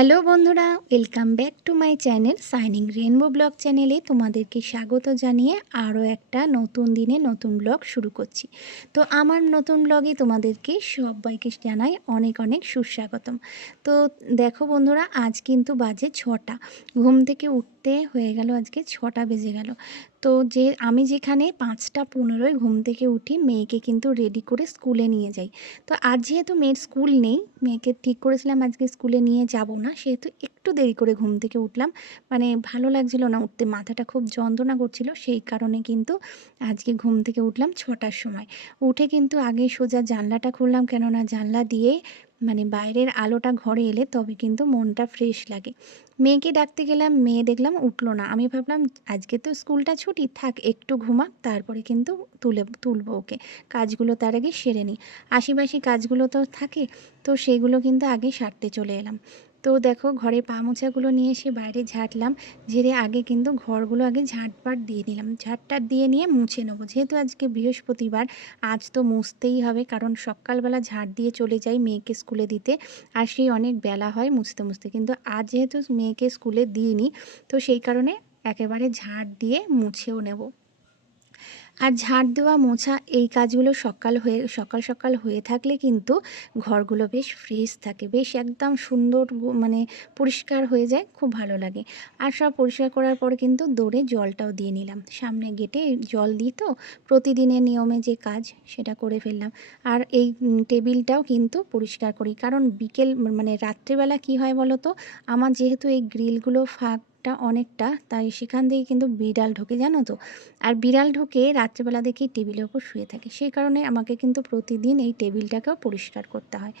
Hello বন্ধুরা, welcome back to my channel shining rainbow blog চ্যানেলে তোমাদেরকে স্বাগত জানিয়ে আরও একটা নতুন দিনে নতুন ব্লগ শুরু করছি। তো আমার নতুন ব্লগে তোমাদেরকে সবাইকে জানাই অনেক অনেক সুস্বাগতম। তো দেখো বন্ধুরা, আজ কিন্তু বাজে 6টা, ঘুম থেকে উঠতে হয়ে গেল আজকে 6টা বেজে গেল। তো আমি যেখানে 5টা 15 ঘুম থেকে উঠি, মেয়েকে কিন্তু রেডি করে স্কুলে নিয়ে যাই। তো আজ যেহেতু মেয়ের স্কুল নেই, মেয়েকে ঠিক করেছিলাম আজকে স্কুলে নিয়ে যাব না, সেহেতু একটু দেরি করে ঘুম থেকে উঠলাম। মানে ভালো লাগছিল না উঠতে, মাথাটা খুব যন্ত্রণা করছিল, সেই কারণে কিন্তু আজকে ঘুম থেকে উঠলাম 6টার সময়। উঠে কিন্তু আগে সোজা জানলাটা খুললাম, কেননা জানলা দিয়ে মানে বাইরের আলোটা ঘরে এলে তবে কিন্তু মনটা ফ্রেশ লাগে। মেয়েকে ডাকতে গেলাম, মেয়ে দেখলাম উঠলো না। আমি ভাবলাম আজকে তো স্কুলটা ছুটি, থাক একটু ঘুমাক, তারপরে কিন্তু তুলবো ওকে, কাজগুলো তার আগে সেরে নিই। আশিপাশি কাজগুলো তো থাকে, তো সেগুলো কিন্তু আগে সারতে চলে এলাম। তো দেখো, ঘরে পা মোছাগুলো নিয়ে এসে বাইরে ঝাঁটলাম, ঝেড়ে আগে কিন্তু ঘরগুলো আগে ঝাঁটপাট দিয়ে নিলাম, ঝাঁটটাট দিয়ে নিয়ে মুছে নেবো। যেহেতু আজকে বৃহস্পতিবার, আজ তো মুছতেই হবে, কারণ সকালবেলা ঝাঁট দিয়ে চলে যাই মেয়েকে স্কুলে দিতে, আর সেই অনেক বেলা হয় মুছতে মুছতে। কিন্তু আজ যেহেতু মেয়েকে স্কুলে দিইনি, তো সেই কারণে একেবারে ঝাঁট দিয়ে মুছেও নেব। আর ঝাড় দেওয়া মোছা এই কাজগুলো সকাল সকাল হয়ে থাকলে কিন্তু ঘরগুলো বেশ ফ্রেশ থাকে, বেশ একদম সুন্দর মানে পরিষ্কার হয়ে যায়, খুব ভালো লাগে। আর সব পরিষ্কার করার পর কিন্তু দৌড়ে জলটাও দিয়ে নিলাম, সামনে গেটে জল দিই তো, প্রতিদিনের নিয়মে যে কাজ সেটা করে ফেললাম। আর এই টেবিলটাও কিন্তু পরিষ্কার করি, কারণ বিকেল মানে রাত্রিবেলা কি হয় বলো তো, আমার যেহেতু এই গ্রিলগুলো ফাঁকটা অনেকটা, তাই সেখান থেকে কিন্তু বিড়াল ঢোকে, জানো তো। আর বিড়াল ঢুকে রাত্রেবেলা দেখি টেবিলের ওপর শুয়ে থাকে, সেই কারণে আমাকে কিন্তু প্রতিদিন এই টেবিলটাকেও পরিষ্কার করতে হয়।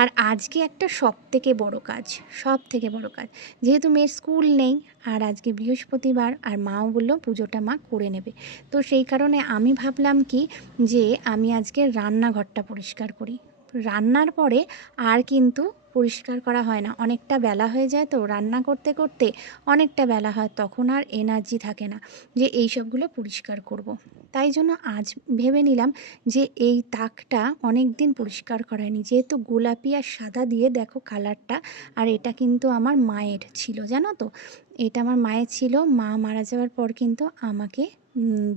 আর আজকে একটা সব থেকে বড় কাজ, যেহেতু মেয়ের স্কুল নেই, আর আজকে বৃহস্পতিবার, আর মাও বললো পুজোটা মা করে নেবে, তো সেই কারণে আমি ভাবলাম কি, যে আমি আজকে রান্নাঘরটা পরিষ্কার করি। রান্নার পরে আর কিন্তু পরিষ্কার করা হয় না, অনেকটা বেলা হয়ে যায়, তো রান্না করতে করতে অনেকটা বেলা হয়, তখন আর এনার্জি থাকে না যে এই সবগুলো পরিষ্কার করব। তাই জন্য আজ ভেবে নিলাম যে এই তাকটা অনেক দিন পরিষ্কার করায়নি, যেহেতু গোলাপি আর সাদা দিয়ে দেখো কালারটা। আর এটা কিন্তু আমার মায়ের ছিল, জানো তো, এটা আমার মায়ের ছিল, মা মারা যাওয়ার পর কিন্তু আমাকে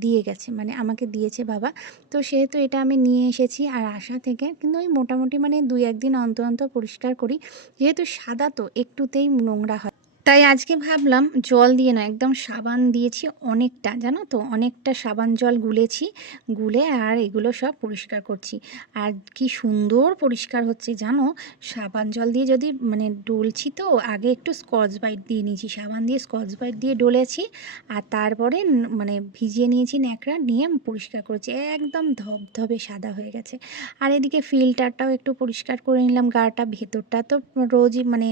দিয়ে গেছে, মানে আমাকে দিয়েছে বাবা। তো সেহেতু এটা আমি নিয়ে এসেছি, আর আসা থেকে কিন্তু ওই মোটামুটি মানে 2-1 দিন অন্তর অন্তর পরিষ্কার করি, যেহেতু সাদা তো একটুতেই নোংরা হয়। তাই আজকে ভাবলাম জল দিয়ে না, একদম সাবান দিয়েছি অনেকটা, জানো তো, অনেকটা সাবান জল গুলেছি, গুলে আর এগুলো সব পরিষ্কার করছি। আর কি সুন্দর পরিষ্কার হচ্ছে জানো, সাবান জল দিয়ে যদি মানে ডলছি, তো আগে একটু স্কচ ব্রাইট দিয়ে নিয়েছি, সাবান দিয়ে স্কচ ব্রাইট দিয়ে ডলেছি, আর তারপরে মানে ভিজিয়ে নিয়েছি ন্যাকড়া নিয়ে পরিষ্কার করেছি, একদম ধবধবে সাদা হয়ে গেছে। আর এদিকে ফিল্টারটাও একটু পরিষ্কার করে নিলাম, গাটা ভেতরটা তো রোজই মানে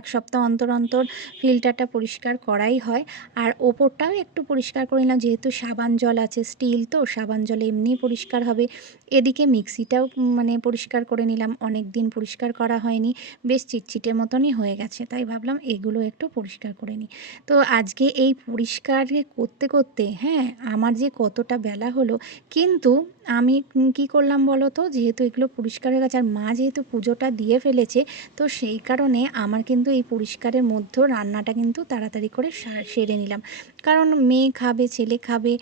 1 সপ্তাহ অন্তর অন্তর ফিল্টারটা পরিষ্কার করাই হয়। আর ওপরটাও একটু পরিষ্কার করে নিলাম, যেহেতু সাবান জল আছে, স্টিল তো সাবান জলে এমনিই পরিষ্কার হবে। এদিকে মিক্সিটাও মানে পরিষ্কার করে নিলাম, অনেক দিন পরিষ্কার করা হয়নি, বেশ চিটচিটে মতনই হয়ে গেছে, তাই ভাবলাম এগুলো একটু পরিষ্কার করে নিই। তো আজকে এই পরিষ্কার করতে করতে, হ্যাঁ, আমার যে কতটা বেলা হলো, কিন্তু আমি কি করলাম বলো তো, যেহেতু এগুলো পরিষ্কার হয়ে গেছে, আর মা যেহেতু পুজোটা দিয়ে ফেলেছে, তো সেই কারণে আমার কিন্তু এই পরিষ্কারের মধ্যেও রান্নাটা কিন্তু তাড়াতাড়ি করে সেরে নিলাম, কারণ মেয়ে খাবে, ছেলে খাবে,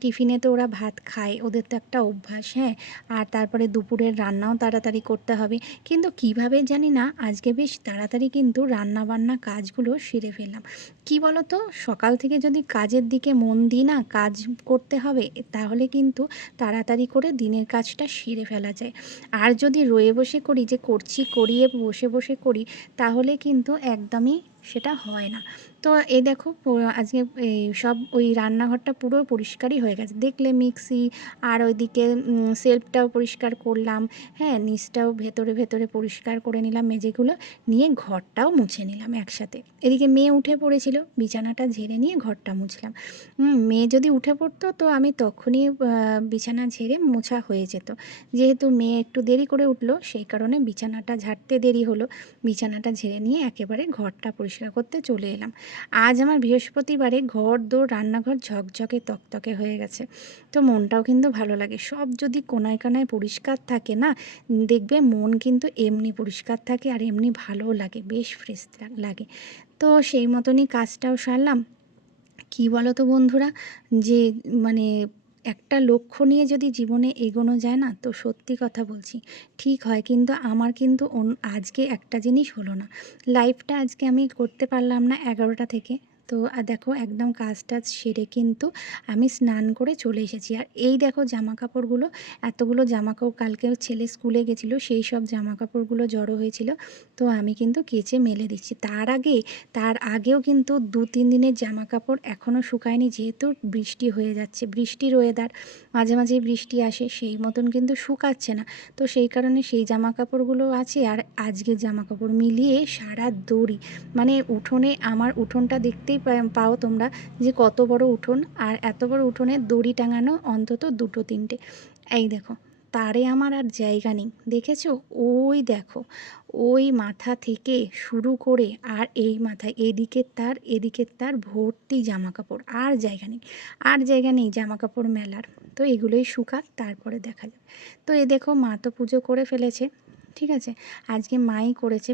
টিফিনে তো ওরা ভাত খায়, ওদের তো একটা অভ্যাস, হ্যাঁ। আর তারপরে দুপুরের রান্নাও তাড়াতাড়ি করতে হবে, কিন্তু কিভাবে জানি না আজকে বেশ তাড়াতাড়ি কিন্তু রান্না বান্না কাজগুলো সেরে ফেললাম। কি বলো তো, সকাল থেকে যদি কাজের দিকে মন দিই না, কাজ করতে হবে, তাহলে কিন্তু তাড়াতাড়ি করে দিনের কাজটা সেরে ফেলা যায়। আর যদি রয়ে বসে করি, যে করছি করিয়ে বসে বসে করি, তাহলে কিন্তু একদমই সেটা হয় না। তো এই দেখো, আজকে এই সব ওই রান্নাঘরটা পুরো পরিষ্কারই হয়ে গেছে, দেখলে মিক্সি, আর ওইদিকে সেলফটাও পরিষ্কার করলাম, হ্যাঁ, নিচটাও ভেতরে ভেতরে পরিষ্কার করে নিলাম, মেঝেগুলো নিয়ে ঘরটাও মুছে নিলাম একসাথে। এদিকে মেয়ে উঠে পড়েছিল, বিছানাটা ঝেড়ে নিয়ে ঘরটা মুছলাম। মেয়ে যদি উঠে পড়তো, তো আমি তখনই বিছানা ঝেড়ে মোছা হয়ে যেত। যেহেতু মেয়ে একটু দেরি করে উঠলো, সেই কারণে বিছানাটা ঝাড়তে দেরি হলো, বিছানাটা ঝেড়ে নিয়ে একেবারে ঘরটা পরিষ্কার পরিষ্কার করতে চলে এলাম। আজ আমার বৃহস্পতিবারে ঘর দোর রান্নাঘর ঝকঝকে তকতকে হয়ে গেছে। তো মনটাও কিন্তু ভালো লাগে। সব যদি কোনায় কানায় পরিষ্কার থাকে না, দেখবে মন কিন্তু এমনি পরিষ্কার থাকে আর এমনি ভালোও লাগে, বেশ ফ্রেশ লাগে। তো সেই মতনই কাজটাও সারলাম। কি বলো তো বন্ধুরা, যে মানে একটা লক্ষ্য নিয়ে যদি জীবনে এগোনো যায় না, তো সত্যি কথা বলছি ঠিক হয়। কিন্তু আমার কিন্তু আজকে একটা জিনিস হলো না। লাইভটা আজকে আমি করতে পারলাম না 11টা থেকে। তো দেখো একদম কাজ টাজ সেরে কিন্তু আমি স্নান করে চলে এসেছি। আর এই দেখো জামা কাপড়গুলো, এতগুলো জামা কাপড়, কালকে ছেলে স্কুলে গেছিলো সেই সব জামা কাপড়গুলো জড়ো হয়েছিল। তো আমি কিন্তু কেচে মেলে দিচ্ছি। তার আগেও কিন্তু ২-৩ দিনের জামা কাপড় এখনও শুকায়নি, যেহেতু বৃষ্টি হয়ে যাচ্ছে, বৃষ্টির ওয়েদার, মাঝে মাঝেই বৃষ্টি আসে, সেই মতন কিন্তু শুকাচ্ছে না। তো সেই কারণে সেই জামা কাপড়গুলো আছে, আর আজকের জামা কাপড় মিলিয়ে সারা দড়ি, মানে উঠোনে, আমার উঠোনটা দেখতেই পাও তোমরা যে কত বড় উঠোন, আর এত বড় উঠোনে দড়ি টাঙানো অন্তত 2-3টে। এই দেখো, তারে আমার আর জায়গা নেই, দেখেছো? ওই দেখো, ওই মাথা থেকে শুরু করে আর এই মাথায়, এদিকের তার ভর্তি জামা কাপড়, আর জায়গা নেই, আর জায়গা নেই জামা কাপড় মেলার। তো এগুলোই শুকাক, তারপরে দেখা যাবে। তো এই দেখো, মা তো পুজো করে ফেলেছে, ঠিক আছে। আজকে মাই করেছে,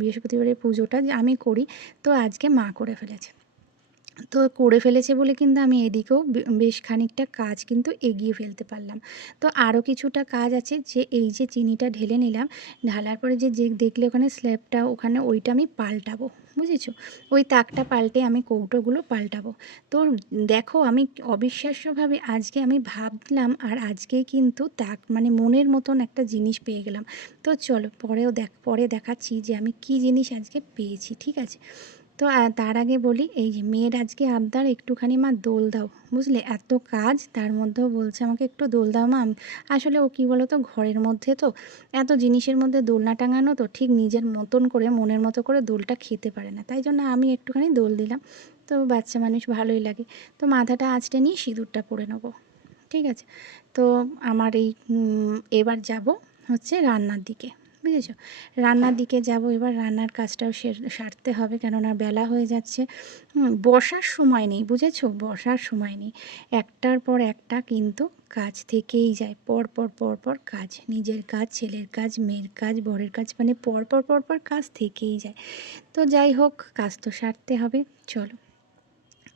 বৃহস্পতিবারের পুজোটা যে আমি করি, তো আজকে মা করে ফেলেছে। তো করে ফেলেছে বলে কিন্তু আমি এদিকেও বেশ খানিকটা কাজ কিন্তু এগিয়ে ফেলতে পারলাম। তো আরও কিছুটা কাজ আছে, যে এই যে চিনিটা ঢেলে নিলাম, ঢালার পরে যে দেখলে ওখানে স্ল্যাবটা, ওখানে ওইটা আমি পাল্টাবো, বুঝেছো? ওই তাকটা পাল্টে আমি কৌটোগুলো পাল্টাবো। তো দেখো, আমি অবিশ্বাস্যভাবে আজকে আমি ভাবলাম, আর আজকেই কিন্তু তাক, মানে মনের মতন একটা জিনিস পেয়ে গেলাম। তো চলো পরে দেখাচ্ছি যে আমি কি জিনিস আজকে পেয়েছি, ঠিক আছে? তো তার আগে বলি, এই যে মেয়ের আজকে আবদার, একটুখানি মা দোল দাও, বুঝলে? এত কাজ তার মধ্যেও বলছে আমাকে একটু দোল দাও মা। আসলে ও কী বলো তো, ঘরের মধ্যে তো এত জিনিসের মধ্যে দোলনা টাঙানো, তো ঠিক নিজের মতন করে, মনের মতো করে দোলটা খেতে পারে না, তাই জন্য আমি একটুখানি দোল দিলাম। তো বাচ্চা মানুষ, ভালোই লাগে। তো মাথাটা আঁচড়ে নিয়ে সিঁদুরটা পরে নেবো, ঠিক আছে? তো আমার এই এবার যাব হচ্ছে রান্নার দিকে, বুঝেছো? রান্নার দিকে যাব এবার, রান্নার কাজটাও সারতে হবে, কেননা বেলা হয়ে যাচ্ছে। বসার সময় নেই, বুঝেছো? বসার সময় নেই। একটার পর একটা কিন্তু কাজ থেকেই যায়, পর পর কাজ, নিজের কাজ, ছেলের কাজ, মেয়ের কাজ, বরের কাজ, মানে পর পর কাজ থেকেই যায়। তো যাই হোক, কাজ তো সারতে হবে, চলো।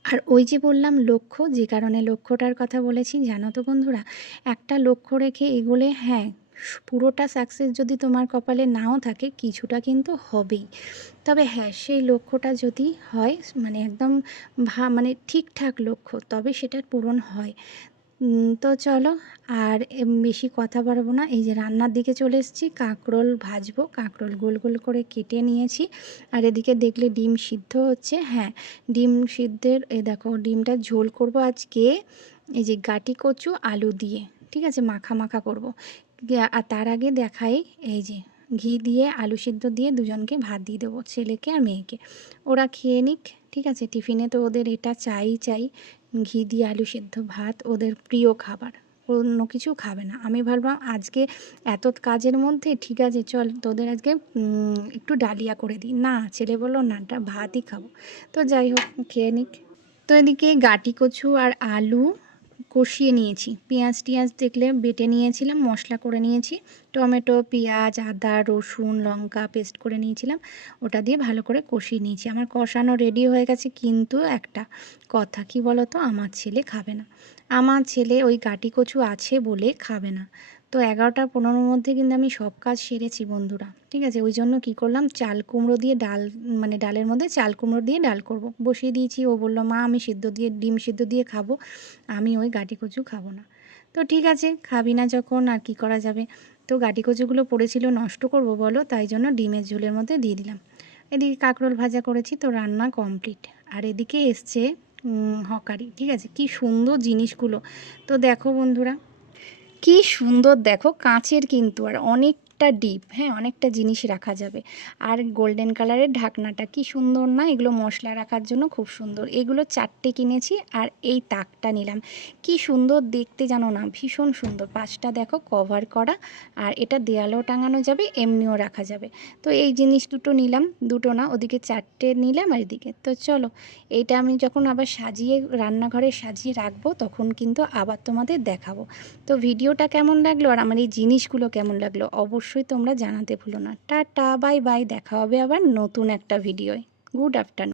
আর ওই যে বললাম লক্ষ্য, যে কারণে লক্ষ্যটার কথা বলেছি জানো তো বন্ধুরা, একটা লক্ষ্য রেখে এগোলে, হ্যাঁ, পুরোটা সাকসেস যদি তোমার কপালে নাও থাকে, কিছুটা কিন্তু হবেই। তবে হ্যাঁ, সেই লক্ষ্যটা যদি হয়, মানে একদম মানে ঠিকঠাক লক্ষ্য, তবে সেটার পূরণ হয়। তো চলো, আর বেশি কথা বাড়াবো না। এই যে রান্নার দিকে চলে এসেছি, কাঁকরোল ভাজবো, কাঁকরোল গোল গোল করে কেটে নিয়েছি। আর এদিকে দেখলে ডিম সিদ্ধ হচ্ছে, হ্যাঁ, ডিম সিদ্ধের, এই দেখো ডিমটা ঝোল করব আজকে, এই যে গাটি কচু আলু দিয়ে, ঠিক আছে, মাখা মাখা করব। আর তার আগে দেখাই, এই যে ঘি দিয়ে আলু সিদ্ধ দিয়ে দুজনকে ভাত দিয়ে দেবো, ছেলেকে আর মেয়েকে, ওরা খেয়ে নিক, ঠিক আছে। টিফিনে তো ওদের এটা চাই, ঘি দিয়ে আলু সিদ্ধ ভাত ওদের প্রিয় খাবার, অন্য কিছু খাবে না। আমি ভাবলাম আজকে এত কাজের মধ্যে, ঠিক আছে চল তোদের আজকে একটু ডালিয়া করে দিই, না ছেলে বললো না, ভাতই খাবো। তো যাই হোক, খেয়ে নিক। তো এদিকে গাটি কচু আর আলু কষিয়ে নিয়েছি, পেঁয়াজ টিয়াজ দেখলে বেটে নিয়েছিলাম, মশলা করে নিয়েছি, টমেটো, পেঁয়াজ, আদা, রসুন, লঙ্কা পেস্ট করে নিয়েছিলাম, ওটা দিয়ে ভালো করে কষিয়ে নিয়েছি। আমার কষানো রেডি হয়ে গেছে, কিন্তু একটা কথা, কি বলো তো, আমার ছেলে খাবে না। আমার ছেলে ওই গাটি কচু আছে বলে খাবে না। তো 11টা 15-র মধ্যে কিন্তু আমি সব কাজ সেরেছি বন্ধুরা, ঠিক আছে। ওই জন্য কী করলাম, চাল কুমড়ো দিয়ে ডাল, মানে ডালের মধ্যে চাল কুমড়ো দিয়ে ডাল করব, বসিয়ে দিয়েছি। ও বলল মা আমি ডিম সিদ্ধ দিয়ে খাবো, আমি ওই গাটি কচু খাবো না। তো ঠিক আছে, খাবি না যখন আর কি করা যাবে। তো গাটি কচুগুলো পড়েছিল, নষ্ট করব বলো, তাই জন্য ডিমের ঝোলের মধ্যে দিয়ে দিলাম। এদিকে কাঁকরোল ভাজা করেছি, তো রান্না কমপ্লিট। আর এদিকে এসছে হকারি, ঠিক আছে। কি সুন্দর জিনিসগুলো, তো দেখো বন্ধুরা, কি সুন্দর দেখো, কাঁচের কিন্তু, আর অনেক অনেকটা ডিপ, হ্যাঁ, অনেকটা জিনিস রাখা যাবে। আর গোল্ডেন কালারের ঢাকনাটা কি সুন্দর না, এগুলো মশলা রাখার জন্য খুব সুন্দর। এগুলো 4টে কিনেছি আর এই তাকটা নিলাম। কি সুন্দর দেখতে জানো না, ভীষণ সুন্দর। পাশটা দেখো কভার করা, আর এটা দেয়ালেও টাঙানো যাবে, এমনিও রাখা যাবে। তো এই জিনিস দুটো নিলাম, দুটো না ওদিকে 4টে নিলাম আর এদিকে। তো চলো এইটা আমি যখন আবার সাজিয়ে রান্নাঘরে সাজিয়ে রাখবো তখন কিন্তু আবার তোমাদের দেখাবো। তো ভিডিওটা কেমন লাগলো আর আমার এই জিনিসগুলো কেমন লাগলো অবশ্যই তোমরা জানাতে ভুলো না। টাটা, বাই বাই, দেখা হবে আবার নতুন একটা ভিডিওয়। Good afternoon.